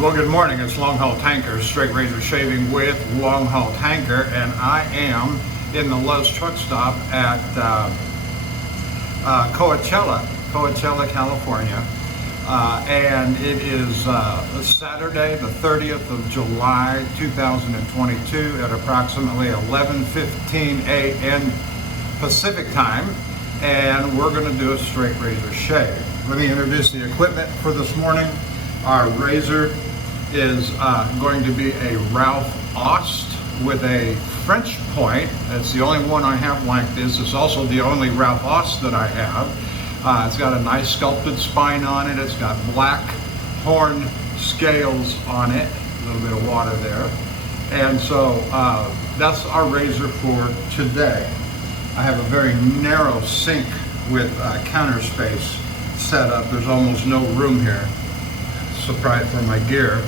Well, good morning. It's Longhaultanker, straight razor shaving with Longhaultanker, and I am in the Lowe's truck stop at Coachella, California. And it is Saturday, the 30th of July, 2022 at approximately 11:15 a.m. Pacific time. And we're going to do a straight razor shave. Let me introduce the equipment for this morning. Our razor is going to be a Ralf Aust with a French point. It's the only one I have like this. It's also the only Ralf Aust that I have. It's got a nice sculpted spine on it. It's got black horn scales on it. A little bit of water there. And so that's our razor for today. I have a very narrow sink with counter space set up. There's almost no room here. Surprise for my gear.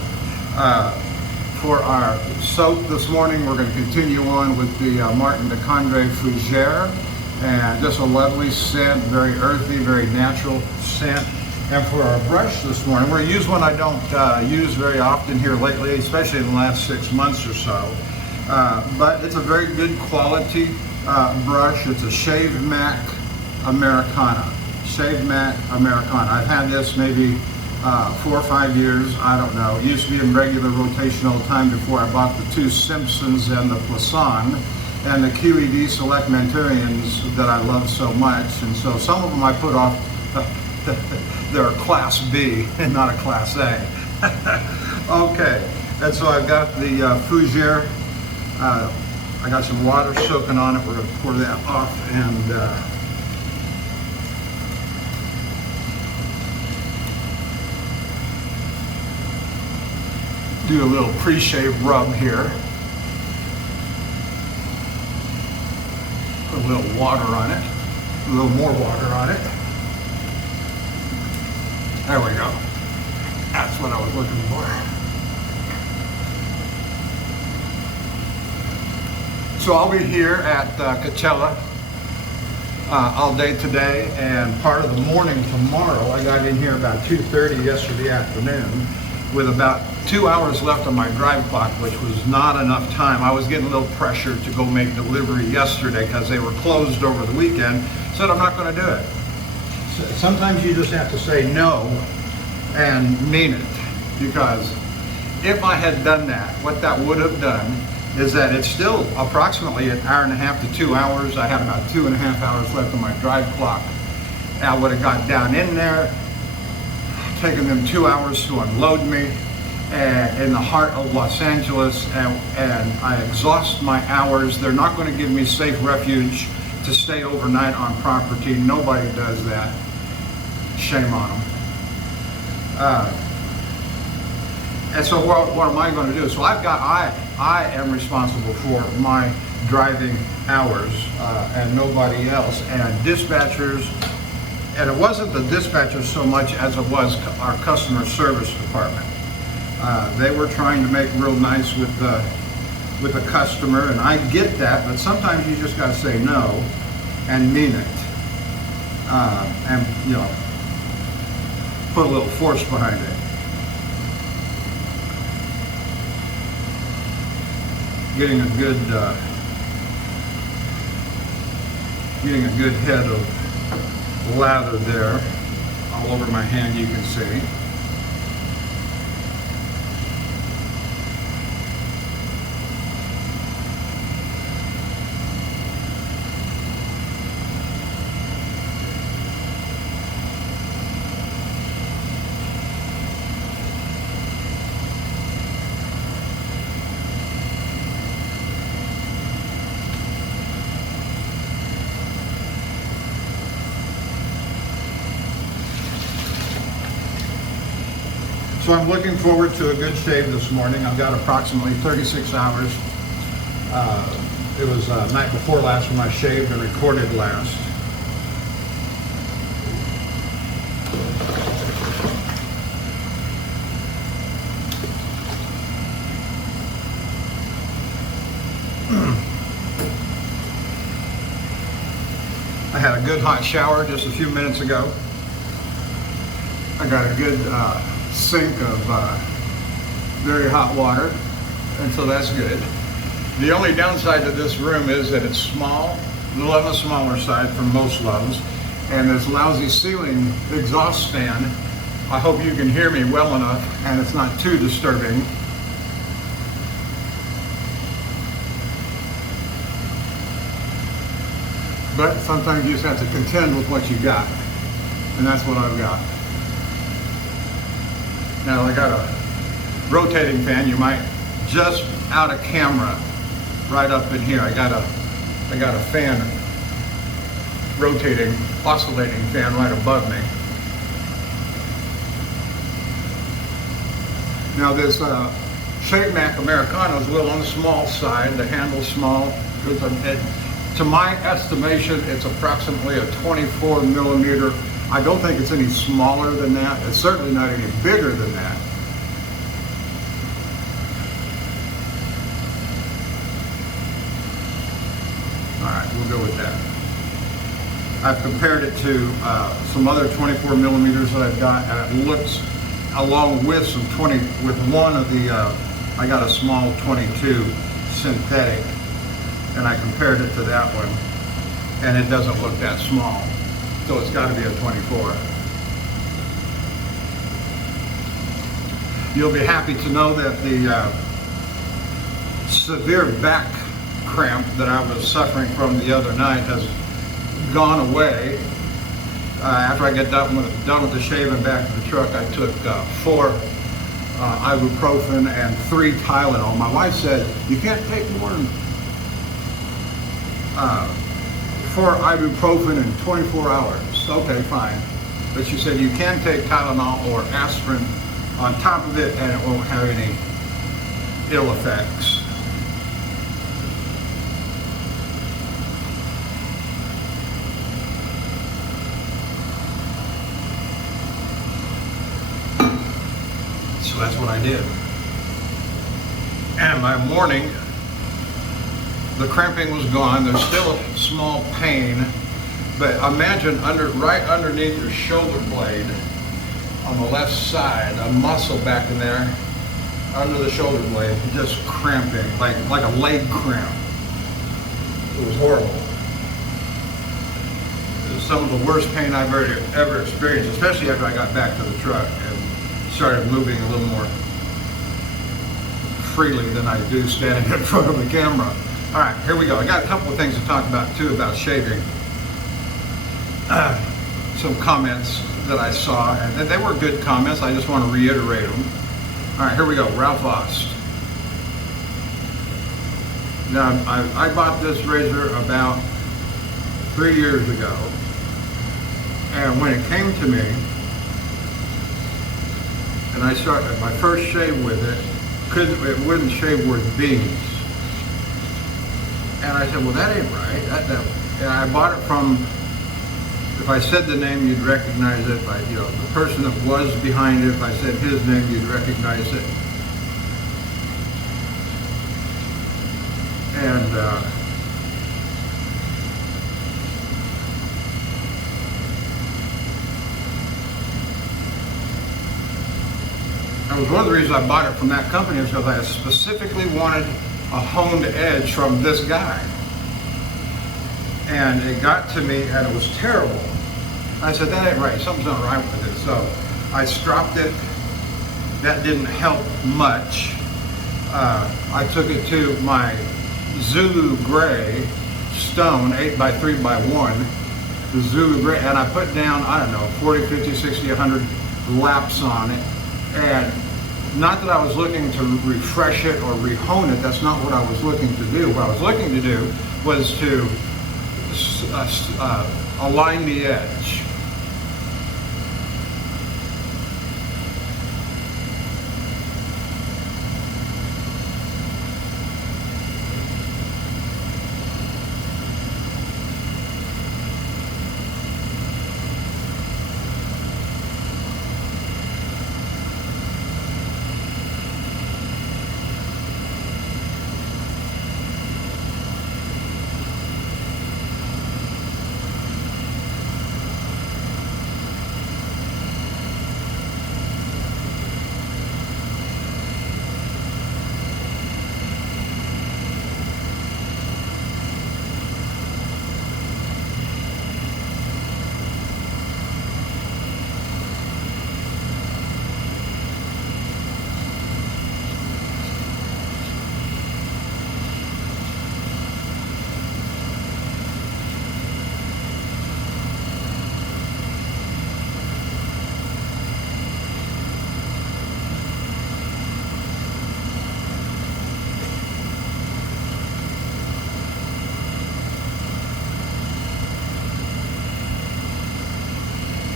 For our soap this morning, we're going to continue on with the Candre Fougere, and just a lovely scent, very earthy, very natural scent. And for our brush this morning, we're going to use one I don't use very often here lately, especially in the last 6 months or so. But it's a very good quality brush. It's a Shavemac Americana. Shavemac Americana. I've had this maybe 4 or 5 years, I don't know. It used to be in regular rotation all the time before I bought the two Simpsons and the Poisson and the QED Select Mentarians that I love so much. And so some of them I put off, they're a Class B and not a Class A. Okay, and so I've got the Fougere. I got some water soaking on it. We're going to pour that off and do a little pre-shave rub here. Put a little water on it, a little more water on it. There we go. That's what I was looking for. So I'll be here at Coachella all day today and part of the morning tomorrow. I got in here about 2:30 yesterday afternoon with about 2 hours left on my drive clock, which was not enough time. I was getting a little pressure to go make delivery yesterday because they were closed over the weekend. Said I'm not going to do it. Sometimes you just have to say no and mean it, because if I had done that, what that would have done is that it's still approximately an hour and a half to 2 hours. I had about 2.5 hours left on my drive clock. I would have got down in there, taken them 2 hours to unload me in the heart of Los Angeles, and I exhaust my hours. They're not going to give me safe refuge to stay overnight on property. Nobody does that. Shame on them. And so what am I going to do? So I am responsible for my driving hours and nobody else. And dispatchers, and it wasn't the dispatchers so much as it was our customer service department. They were trying to make real nice with the customer, and I get that, but sometimes you just got to say no and mean it, and you know, put a little force behind it. Getting a good head of lather there all over my hand, you can see. So I'm looking forward to a good shave this morning. I've got approximately 36 hours. It was night before last when I shaved and recorded last. I had a good hot shower just a few minutes ago. I got a good sink of very hot water, and so that's good. The only downside to this room is that it's small, a little on the smaller side from most loves, and this lousy ceiling exhaust fan. I hope you can hear me well enough and it's not too disturbing. But sometimes you just have to contend with what you got, and that's what I've got. Now I got a rotating fan. You might just out of camera, right up in here. I got a fan, rotating, oscillating fan right above me. Now this Shavemac Americana is a little on the small side. The handle's small. To my estimation, it's approximately a 24 millimeter. I don't think it's any smaller than that. It's certainly not any bigger than that. All right, we'll go with that. I've compared it to some other 24 millimeters that I've got, and it looks, along with some 20, with one of the, I got a small 22 synthetic, and I compared it to that one, and it doesn't look that small. So it's got to be a 24. You'll be happy to know that the severe back cramp that I was suffering from the other night has gone away. After I get done with the shaving back to the truck, I took 4 ibuprofen and 3 Tylenol. My wife said, you can't take more than 4 ibuprofen in 24 hours. Okay, fine. But she said you can take Tylenol or aspirin on top of it and it won't have any ill effects. So that's what I did. And by morning, the cramping was gone. There's still a small pain, but imagine right underneath your shoulder blade on the left side, a muscle back in there, under the shoulder blade, just cramping, like a leg cramp. It was horrible. It was some of the worst pain I've ever experienced, especially after I got back to the truck and started moving a little more freely than I do standing in front of the camera. All right, here we go. I got a couple of things to talk about too about shaving. Some comments that I saw, and they were good comments. I just want to reiterate them. All right, here we go. Ralf Aust. Now, I bought this razor about 3 years ago, and when it came to me, and I started my first shave with it, it wouldn't shave worth beans. And I said, well, that ain't right. And I bought it from, if I said the name, you'd recognize it. The person that was behind it, if I said his name, you'd recognize it. And that was one of the reasons I bought it from that company, is because I specifically wanted a honed edge from this guy. And it got to me and it was terrible. I said, that ain't right, something's not right with it. So I stropped it. That didn't help much. I took it to my Zulu Gray Stone 8x3x1, the Zulu Gray, and I put down, I don't know, 40, 50, 60, 100 laps on it. And not that I was looking to refresh it or rehone it. That's not what I was looking to do. What I was looking to do was to align the edge.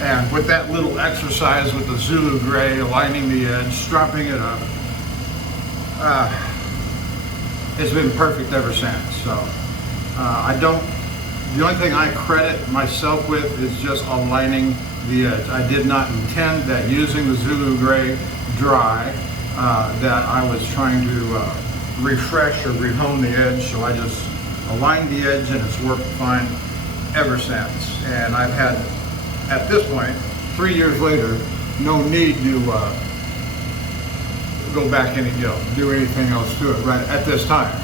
And with that little exercise with the Zulu gray, aligning the edge, strapping it up, it's been perfect ever since. So the only thing I credit myself with is just aligning the edge. I did not intend that using the Zulu gray dry that I was trying to refresh or rehome the edge, so I just aligned the edge and it's worked fine ever since. And I've had, at this point, 3 years later, no need to go back and do anything else to it right at this time.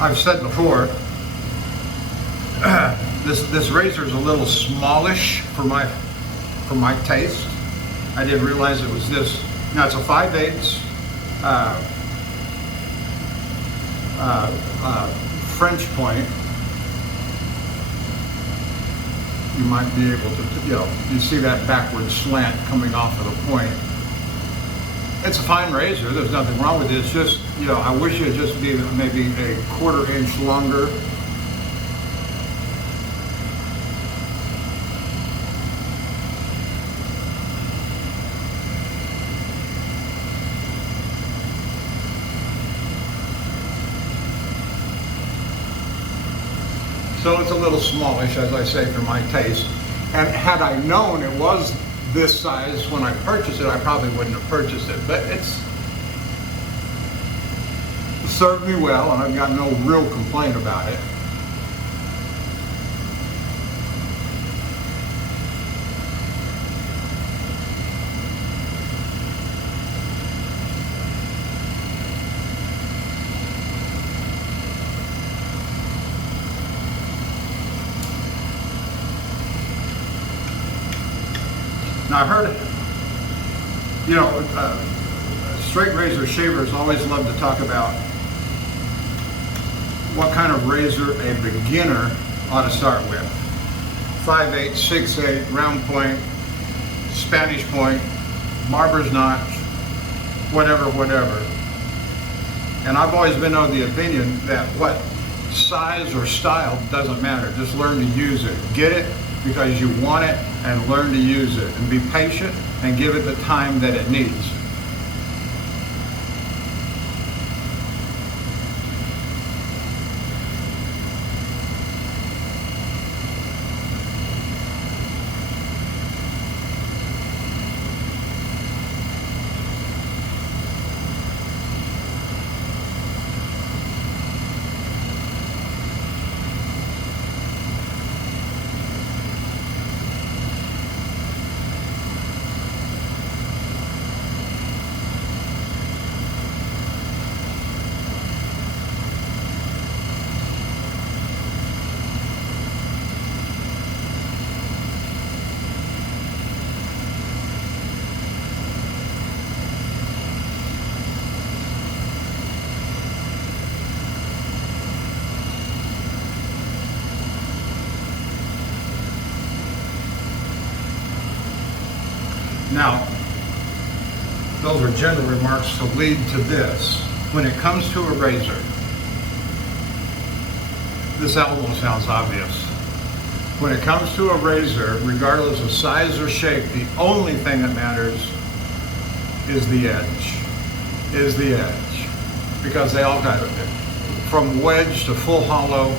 I've said before, this razor is a little smallish for my taste. I didn't realize it was this. Now it's a 5/8 French point. You might be able to, you see that backward slant coming off of the point. It's a fine razor. There's nothing wrong with it. It's just, I wish it'd just be maybe a 1/4 inch longer. So it's a little smallish, as I say, for my taste. And had I known it was this size when I purchased it, I probably wouldn't have purchased it. But it's served me well, and I've got no real complaint about it. Now I heard, straight razor shavers always love to talk about what kind of razor a beginner ought to start with. 5/8, 6/8, round point, Spanish point, barber's notch, whatever. And I've always been of the opinion that what size or style doesn't matter. Just learn to use it. Get it because you want it, and learn to use it. And be patient and give it the time that it needs. Now, those are general remarks to lead to this. When it comes to a razor, this almost sounds obvious. When it comes to a razor, regardless of size or shape, the only thing that matters is the edge. Because they all got it. From wedge to full hollow,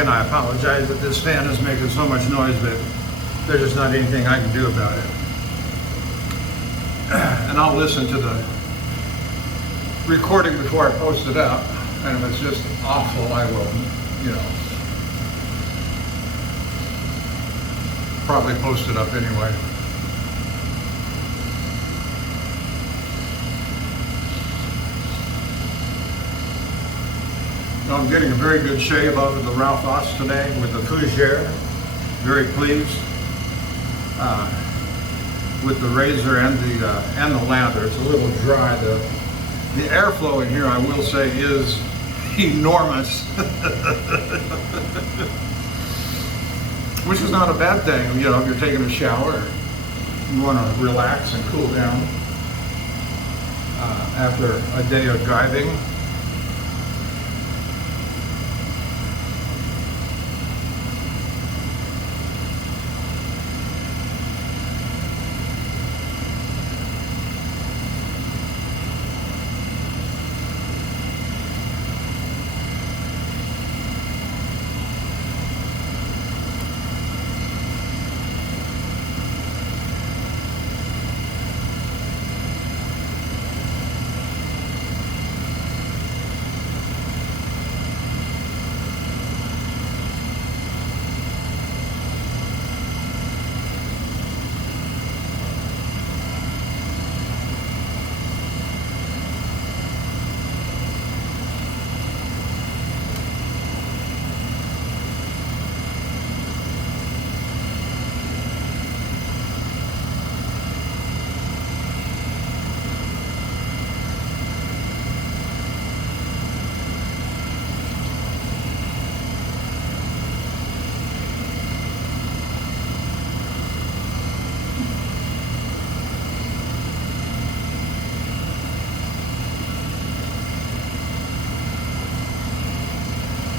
again, I apologize that this fan is making so much noise, but there's just not anything I can do about it. And I'll listen to the recording before I post it up. And if it's just awful, I will, probably post it up anyway. I'm getting a very good shave out of the Ralf Aust today with the Fougere. Very pleased with the razor and the lather. It's a little dry. The airflow in here, I will say, is enormous, which is not a bad thing. If you're taking a shower, you want to relax and cool down after a day of driving.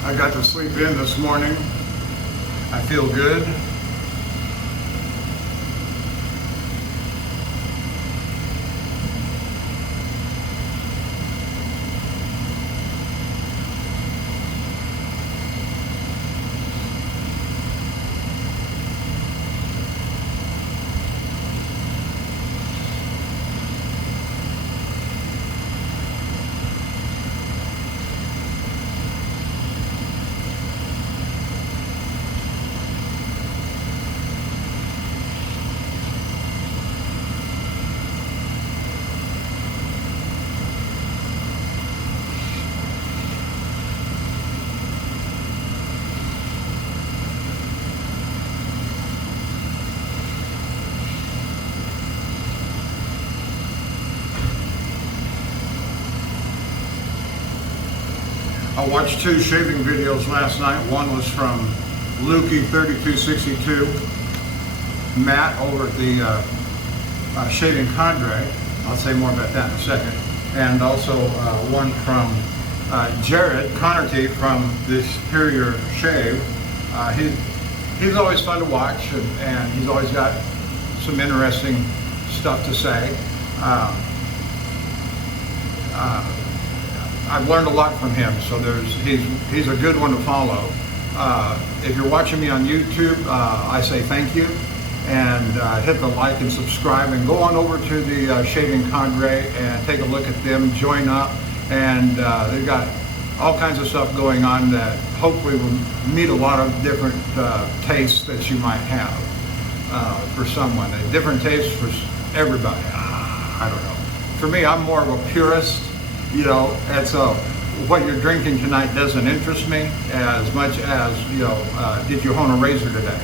I got to sleep in this morning. I feel good. I watched two shaving videos last night. One was from Lukey3262, Matt over at the Shaving Candre. I'll say more about that in a second. And also one from Jared Connerty from the Superior Shave. He's always fun to watch, and he's always got some interesting stuff to say. I've learned a lot from him, so he's a good one to follow. If you're watching me on YouTube, I say thank you, and hit the like and subscribe, and go on over to the Shaving Candre and take a look at them, join up, and they've got all kinds of stuff going on that hopefully will meet a lot of different tastes that you might have for someone. Different tastes for everybody. I don't know. For me, I'm more of a purist. And so what you're drinking tonight doesn't interest me as much as, did you hone a razor today?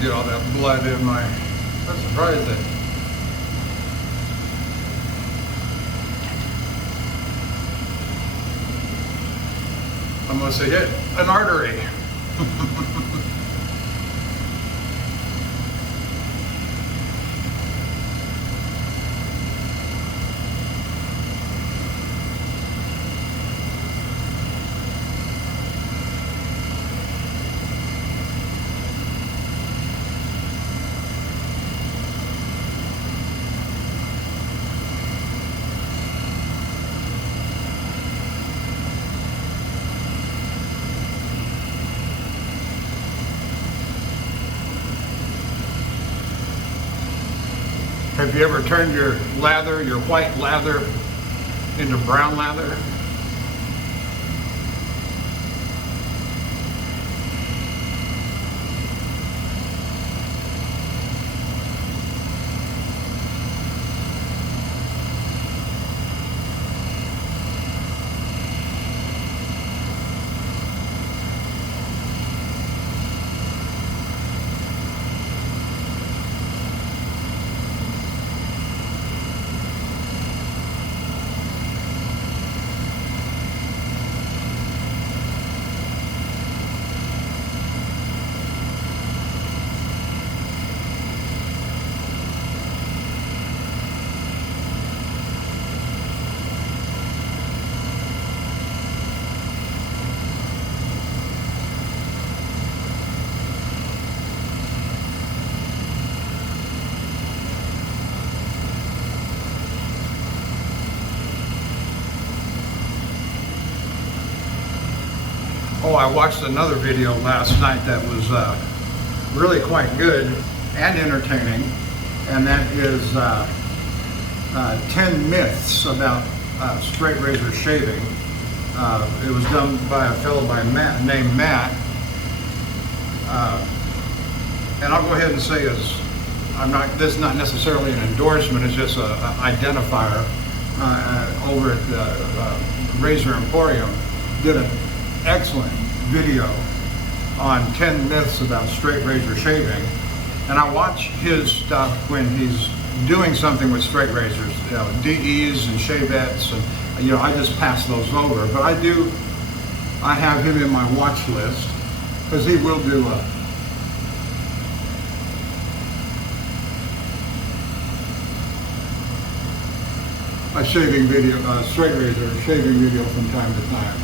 get all that blood in my, I'm surprised that I must have hit an artery. Have you ever turned your lather, your white lather, into brown lather? Oh, I watched another video last night that was really quite good and entertaining, and that is 10 myths about straight razor shaving. It was done by a fellow named Matt. And I'll go ahead and say this is not necessarily an endorsement, it's just an identifier. Over at the Razor Emporium did an excellent video on 10 myths about straight razor shaving, and I watch his stuff when he's doing something with straight razors, you know, DEs and shavettes, and you know, I just pass those over. But I have him in my watch list because he will do a shaving video, straight razor shaving video from time to time.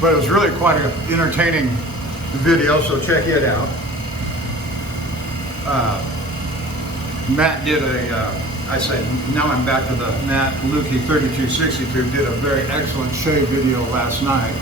But it was really quite an entertaining video, so check it out. Matt did now I'm back to the Matt Lukey 3262, did a very excellent shave video last night.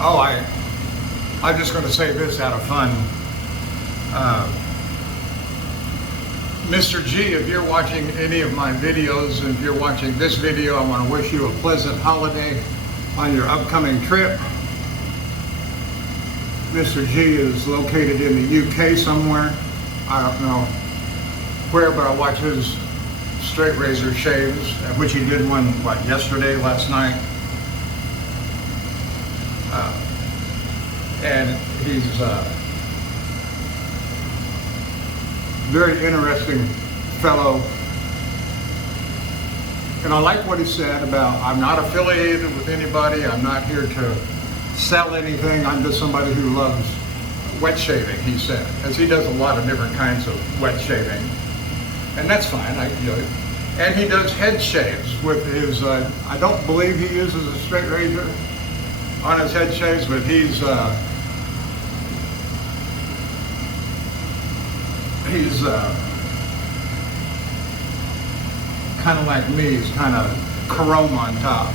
Oh, I'm just going to say this out of fun. Mr. G, if you're watching any of my videos, and if you're watching this video, I want to wish you a pleasant holiday on your upcoming trip. Mr. G is located in the UK somewhere. I don't know where, but I watch his straight razor shaves, which he did one, yesterday, last night. And he's very interesting fellow. And I like what he said about, I'm not affiliated with anybody, I'm not here to sell anything, I'm just somebody who loves wet shaving, he said, as he does a lot of different kinds of wet shaving. And that's fine, and he does head shaves with his, I don't believe he uses a straight razor on his head shaves, but he's kind of like me. He's kind of chrome on top.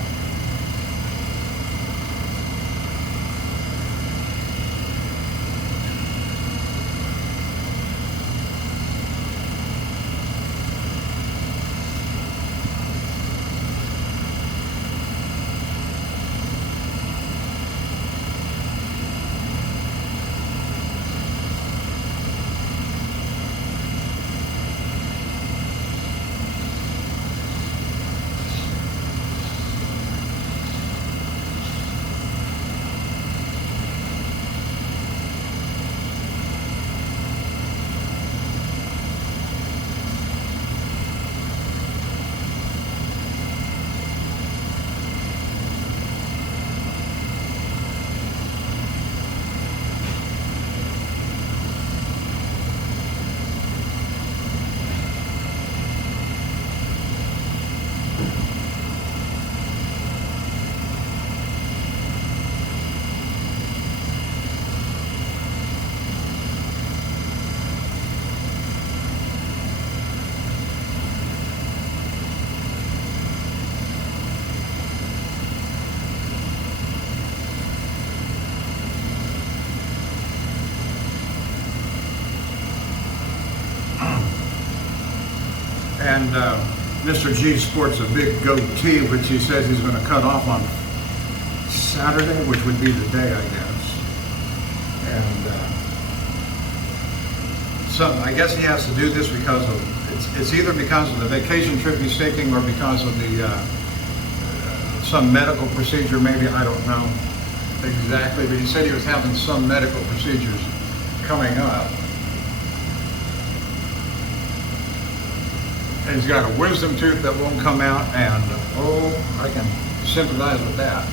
And Mr. G sports a big goatee, which he says he's going to cut off on Saturday, which would be the day, I guess. And so I guess he has to do this because of, it's either because of the vacation trip he's taking or because of the some medical procedure, maybe, I don't know exactly, but he said he was having some medical procedures coming up. And he's got a wisdom tooth that won't come out, and oh, I can sympathize with that.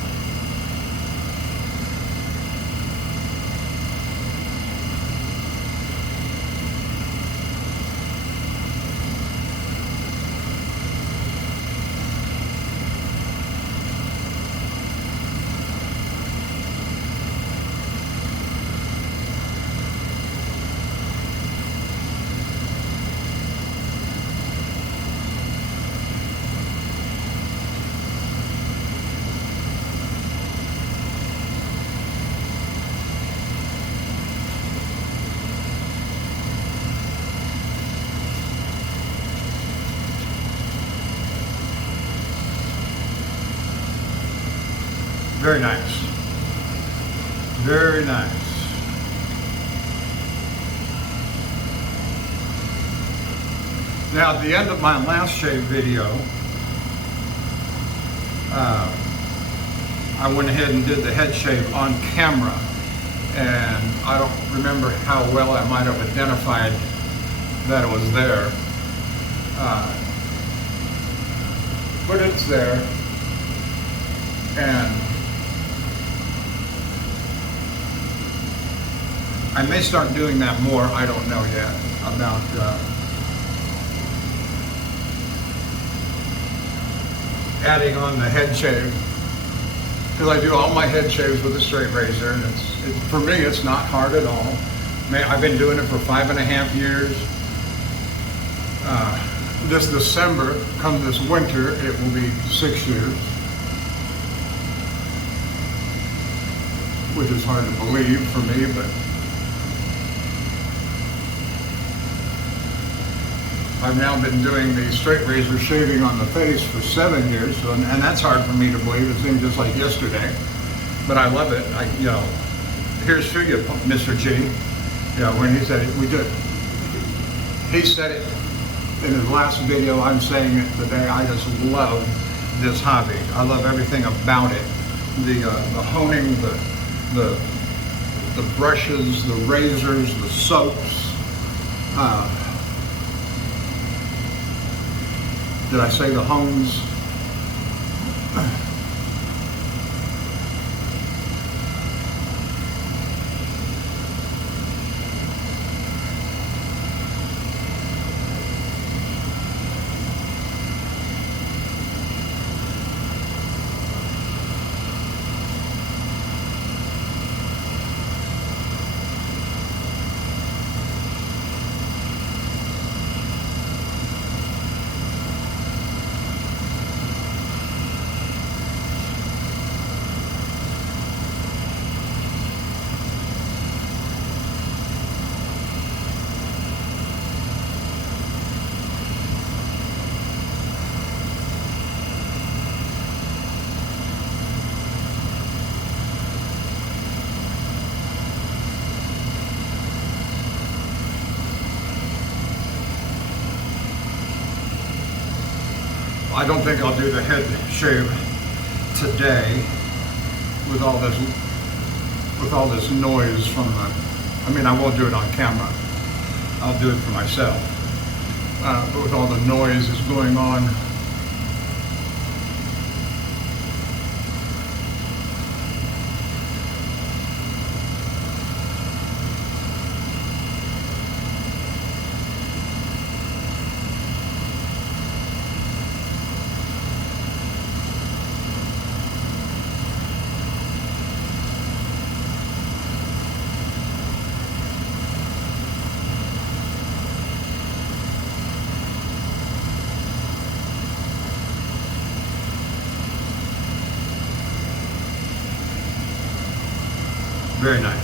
Very nice. Very nice. Now, at the end of my last shave video, I went ahead and did the head shave on camera. And I don't remember how well I might have identified that it was there. But it's there. And I may start doing that more, I don't know yet, about adding on the head shave, because I do all my head shaves with a straight razor, and for me it's not hard at all. I've been doing it for 5.5 years. This December, come this winter, it will be 6 years. which is hard to believe for me, but I've now been doing the straight razor shaving on the face for 7 years, so, and that's hard for me to believe. It seemed just like yesterday, but I love it. Here's to you, Mr. G. When he said it, he said it in his last video. I'm saying it today. I just love this hobby. I love everything about it. The honing, the brushes, the razors, the soaps. Did I say the hones? I don't think I'll do the head shave today with all this noise from I won't do it on camera. I'll do it for myself. But with all the noise that's going on, very nice.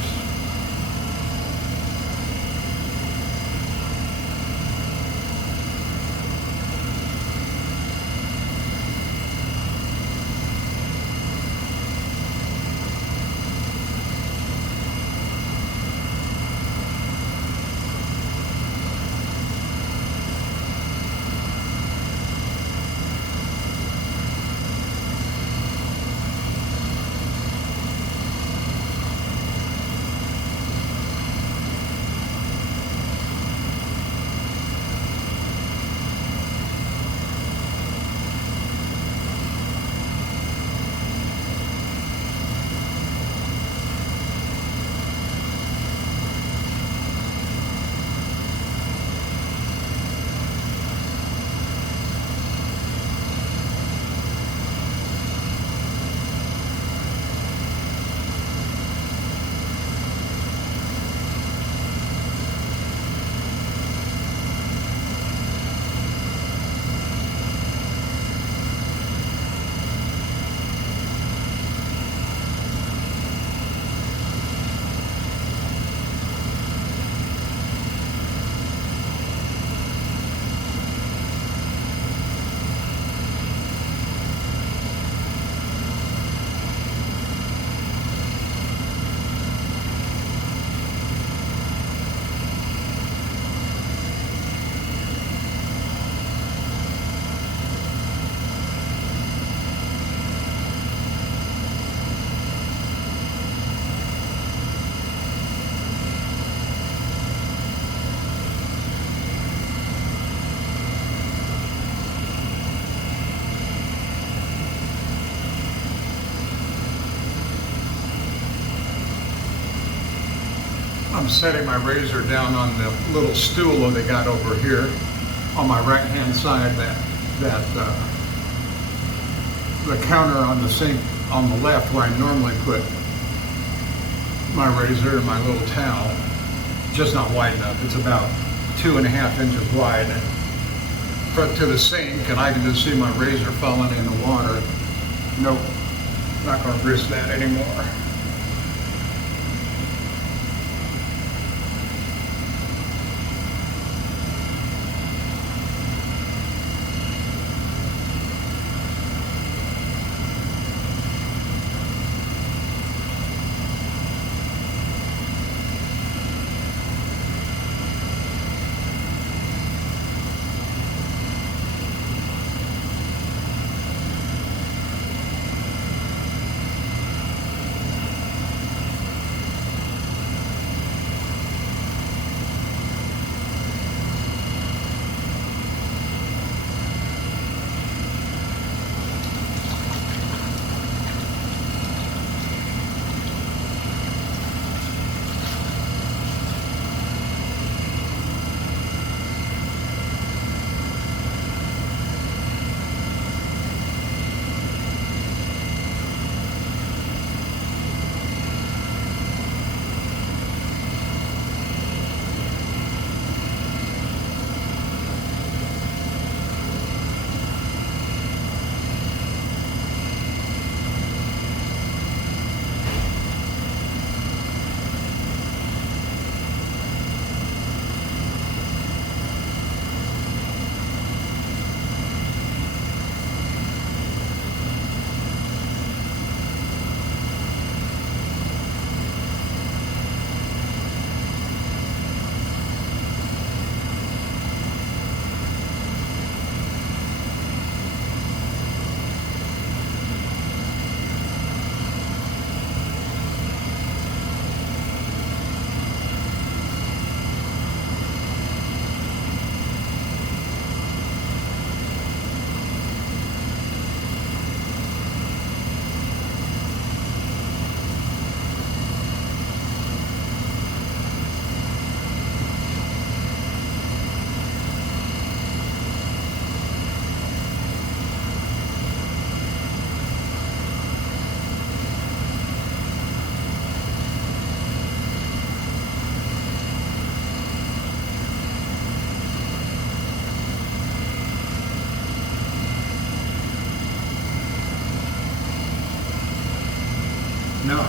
I'm setting my razor down on the little stool that they got over here on my right hand side, the counter on the sink on the left where I normally put my razor and my little towel, just not wide enough. It's about 2.5 inches wide front to the sink, and I can just see my razor falling in the water. Nope, not going to risk that anymore.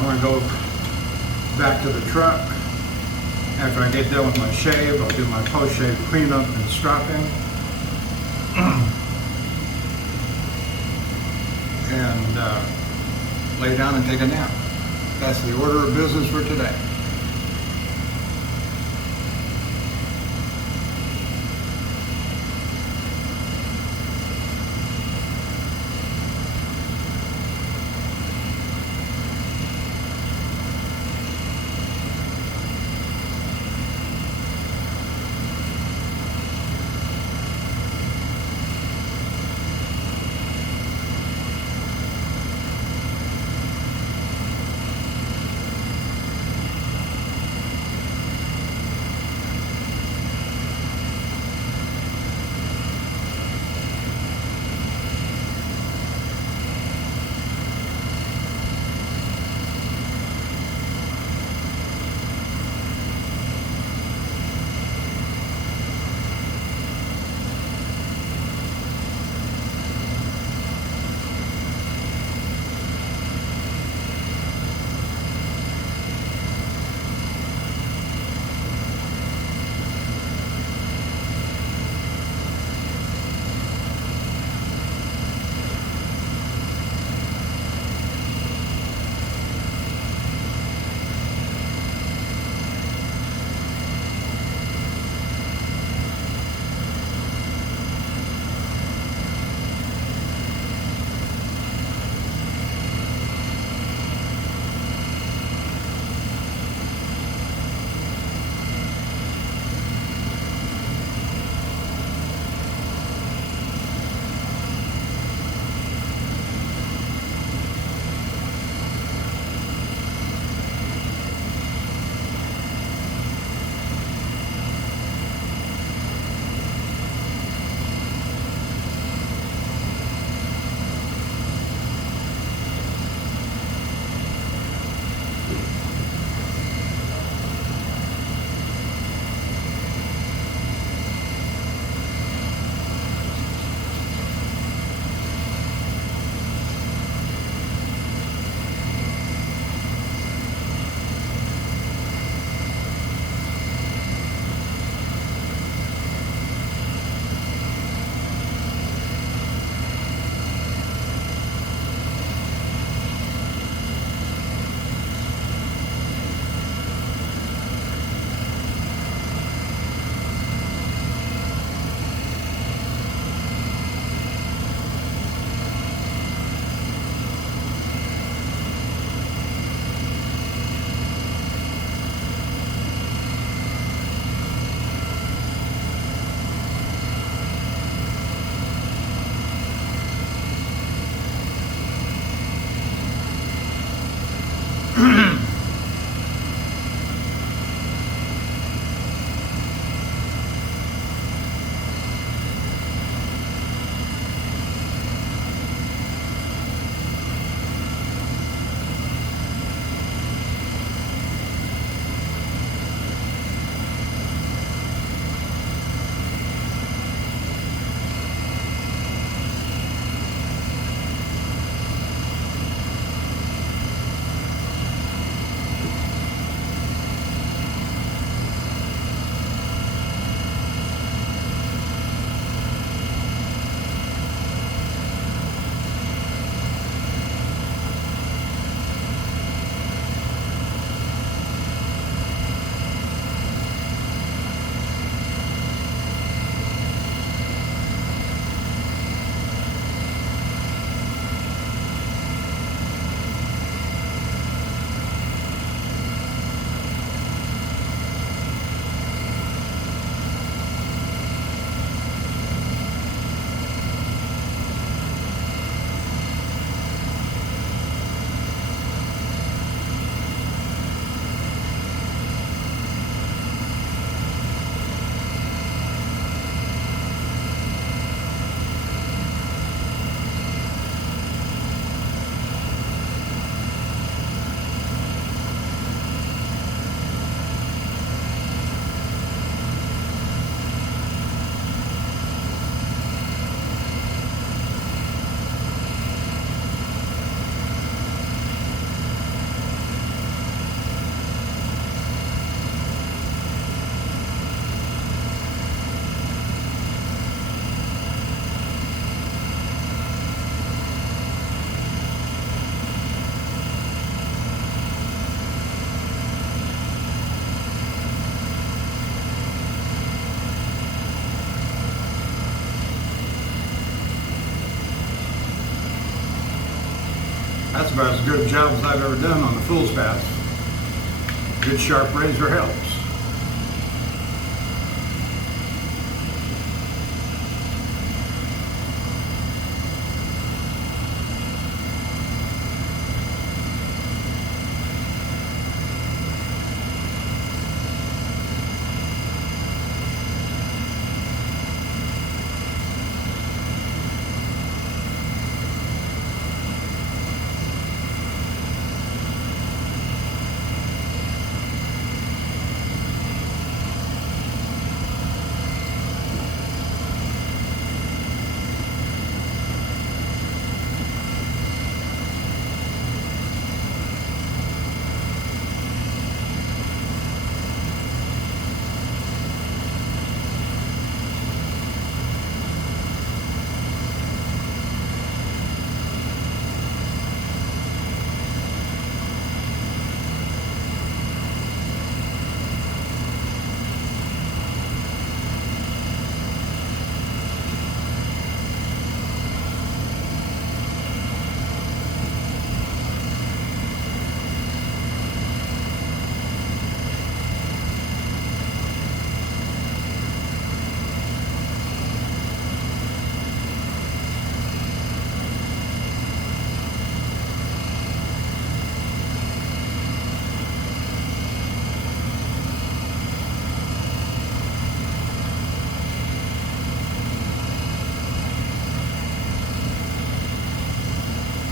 want to go back to the truck. After I get done with my shave, I'll do my post-shave cleanup and stropping. And lay down and take a nap. That's the order of business for today. about as good a job as I've ever done on the fool's path. Good sharp razor helps.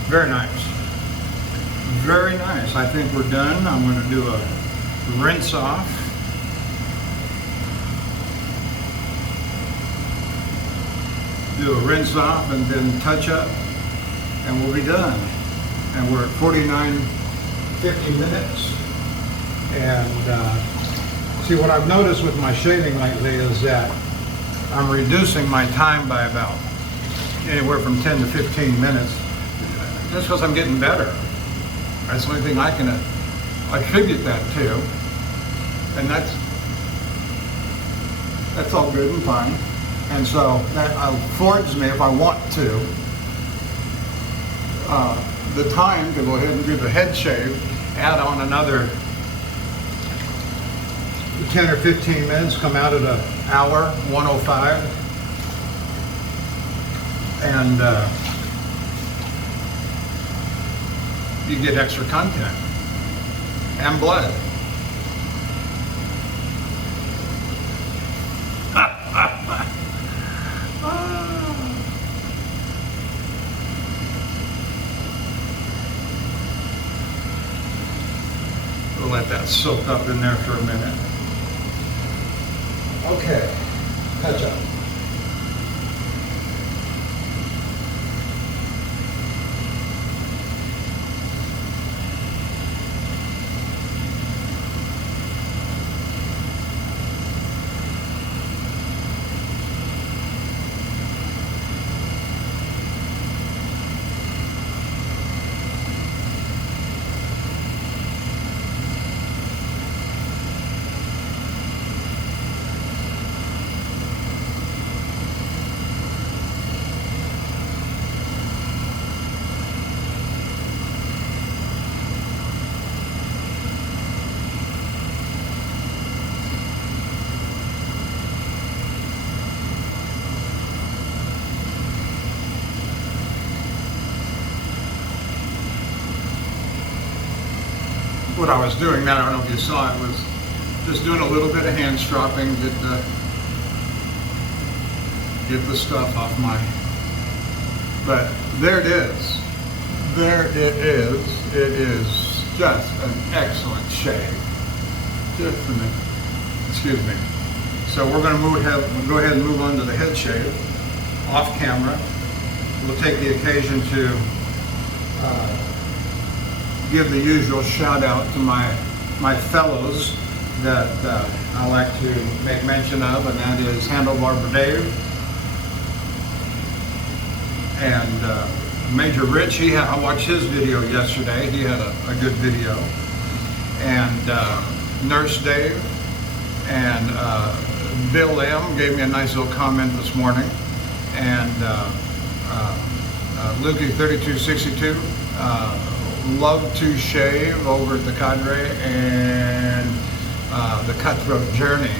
Very nice. Very nice. I think we're done. I'm going to do a rinse off. Do a rinse off and then touch up, and we'll be done. And we're at 50 minutes. And see, what I've noticed with my shaving lately is that I'm reducing my time by about anywhere from 10 to 15 minutes. Just because I'm getting better. That's the only thing I can attribute that to. And that's all good and fine. And so that affords me, if I want to, the time to go ahead and do the head shave, add on another 10 or 15 minutes, come out at an hour, 105. And you get extra content and blood. We'll let that soak up in there for a minute. Okay, touch up. What I was doing now, I don't know if you saw it, was just doing a little bit of hand stropping, get the stuff off my, but there it is. There it is. It is just an excellent shave. Just a minute. Excuse me. So we're going to go ahead and move on to the head shave off camera. We'll take the occasion to give the usual shout out to my fellows that I like to make mention of, and that is Handlebar Dave and Major Rich. I watched his video yesterday. He had a good video. And Nurse Dave and Bill M gave me a nice little comment this morning. And Lukey 3262 Love to Shave over at the Candre, and the Cutthroat Journey,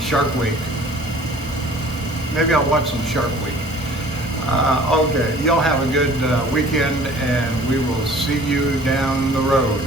Shark Week. Maybe I'll watch some Shark Week. Okay, y'all have a good weekend, and we will see you down the road.